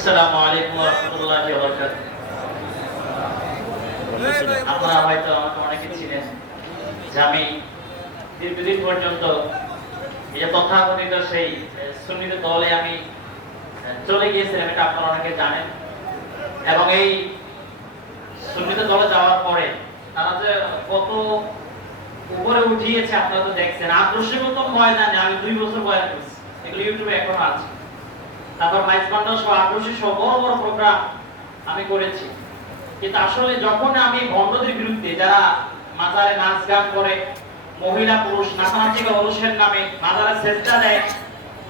আসসালামু আলাইকুম ওয়া রাহমাতুল্লাহি ওয়া বারাকাতুহু। আপনারা হয়তো আমাকে অনেকে ছিলেন যে আমি দীর্ঘদিন পর্যন্ত এই যে তথাকথিত সেই সুন্নিত দলে আমি চলে গিয়েছিলাম, এটা আপনারা অনেকে জানেন। এবং এই সুন্নিত দলে যাওয়ার পরে তারা যে কত উপরে উঠিয়েছে আপনারা তো দেখছেন। আদর্শগত ময়দানে আমি 2 বছর বয়ান করেছি, এগুলো ইউটিউবে এখনো আছে। তারপর মাইজবান্ডার সহ আদর্শী সহ বড় বড় প্রোগ্রাম আমি করেছি। কিন্তু আসলে যখন আমি বন্ধদের বিরুদ্ধে যারা মাজারে নাচ গান করে, মহিলা পুরুষ নাচানাচি বা অনুষ্ঠানের নামে মাজারে সেজদা দেয়,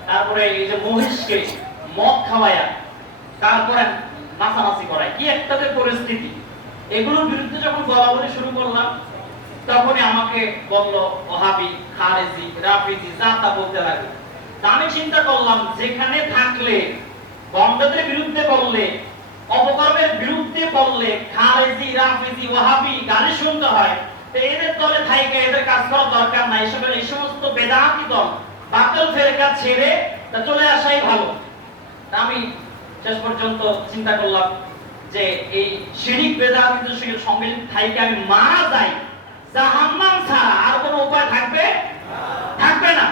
তারপরে এই যে মহিষকে মদ খাওয়ায়া তারপরে নাচানাচি করায়, কি একটা যে পরিস্থিতি, এগুলোর বিরুদ্ধে যখন বলাবলি শুরু করলাম তখনই আমাকে বললো ওহাবি, খারেজি, রাফিজি, যা তা বলতে লাগলো। আমি চিন্তা করলাম যেখানে থাকলে বন্ধদের বিরুদ্ধে বললে, অপকর্মের বিরুদ্ধে বললে খারেজি, রাফিজি, ওয়াহাবি গালি শুনতে হয়, তো এদের দলে থাইকে এদের কাজ করার দরকার নাই। এই সমস্ত বেদাতি দল বাতিল ফেরকা ছেড়ে তা চলে আসাই ভালো। আমি শেষ পর্যন্ত চিন্তা করলাম যে এই শিরিক বেদাতিদের সঙ্গে থাইকে আমি মারা যাই, জাহান্নাম ছাড়া আর কোনো উপায় থাকবে না।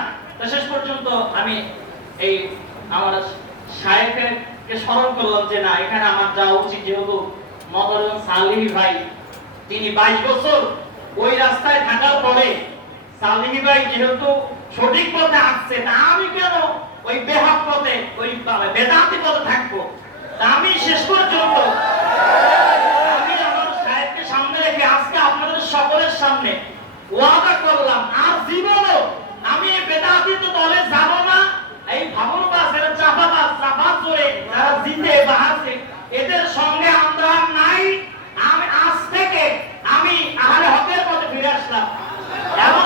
শেষ পর্যন্ত আমি এই আমার শায়েখকে স্মরণ করলাম যে না, এখানে আমার যাওয়া উচিত। যেহেতু মদরুল সালিহি ভাই তিনি 22 বছর ওই রাস্তায় থাকার পরে সালিহি ভাই যেহেতু সঠিক পথে আসছে, তা আমি কেন ওই বেহাত পথে, ওই বেদাতি পথে থাকবো? তা আমি শেষ পর্যন্ত আমি আমার শায়েখকে সামনে রেখে আজকে আপনাদের সকলের সামনে ওয়াদা করলাম আর জীবনও আমি এই বেদাতিত দলে যাব না। এই ভাবনবাস, এরা চাপাবাজ, চাপা চোরে যারা জিতে বাহাসে, এদের সঙ্গে আমরা নাই। আমি আজ থেকে আমি আহলে হকের পথে ফিরে আসলাম। এবং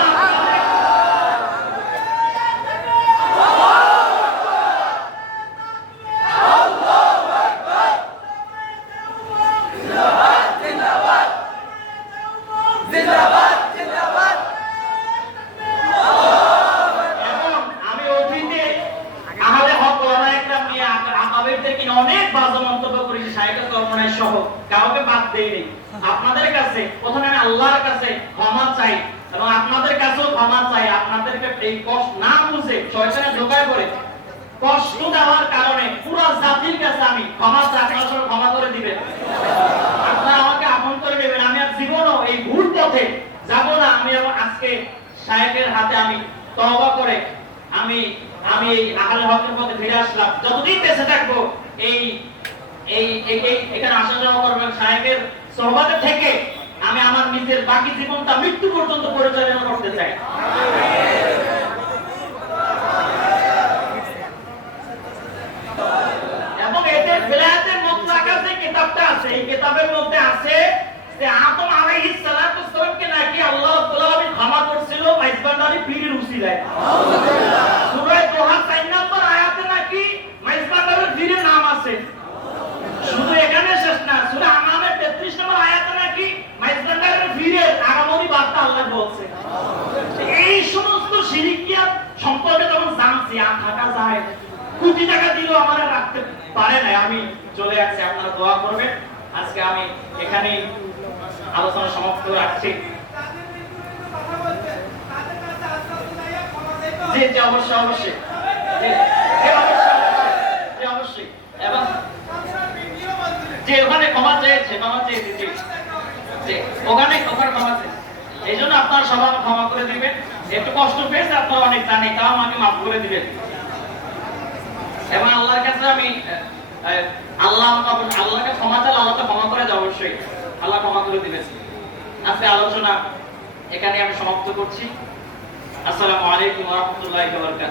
অনেক বাজে মন্তব্য করেছি শায়েখের কর্মনায় সহ, কাউকে বাদ দেইনি। আপনাদের কাছে প্রথমে আমি আল্লাহর কাছে ক্ষমা চাই এবং আপনাদের কাছেও ক্ষমা চাই। আপনাদেরকে এই কষ্ট না বুঝে শয়তানের ধোঁকায় পড়ে কষ্ট দেওয়ার কারণে পুরো জাতির কাছে আমি ক্ষমা চাই। আপনারা সবাই ক্ষমা করে দিবেন, আপনারা আমাকে আপন করে নেবেন। আমি আর জীবনও এই ভুল পথে যাব না। আমি আজকে শায়েখের হাতে আমি তওবা করে আমি এই আহলে হকের পথে ফিরে আসলাম। যতদিন বেঁচে থাকবো এই এখানে আসা যাওয়া করবেন শায়েখের সোহবতে থেকে আমি আমার নিজের বাকি জীবনটা মৃত্যু পর্যন্ত পরিচালনা করতে চাই। এবং এদের বেলায়েতের মুতলাকা যে কিতাবটা আছে, এই কিতাবের মধ্যে আছে যে আদম আলাইহিস সালাতু ওয়াসসালামকে নাকি আল্লাহ রাব্বুল আলামিন ক্ষমা করেছিল মাইজবান্ডারি পীরের উসিলায়। সূরা দোহা 4 নম্বর আয়াতে নাকি মাইজবান্ডারের পীরের নাম আছে। শুধু এখানে শেষ না, সূরা আনামের 33 নম্বর আয়াতে নাকি মাইজবান্ডারের পীরের আগমনী বার্তা আল্লাহ বলছে। এই সমস্ত শিরকিয়াত সম্পর্কে যখন জানছি আর থাকা যায়, কোটি টাকা দিলেও আমরা রাখতে পারে না। আমি চলে আসছি, আপনারা দোয়া করবেন। আজকে আমি এখানে আলোচনা সমাপ্ত রাখছি। জি অবশ্যই অবশ্যই এবং যে ওখানে ক্ষমা চেয়েছে যে ওখানে ক্ষমা চেয়েছে, এই জন্য আপনারা সবাই ক্ষমা করে দিবেন। একটু কষ্ট পেয়েছে আপনারা অনেক জানি, তাও আমাকে মাফ করে দিবেন। এবং আল্লাহর কাছে আমি আল্লাহকে ক্ষমা চাইলে আল্লাহ তো ক্ষমা করে দেয়, অবশ্যই আল্লাহ ক্ষমা করে দিবেন। আজকে আলোচনা এখানে আমি সমাপ্ত করছি। আসসালামু আলাইকুম ওয়া রাহমাতুল্লাহি ওয়া বারাকাতুহু।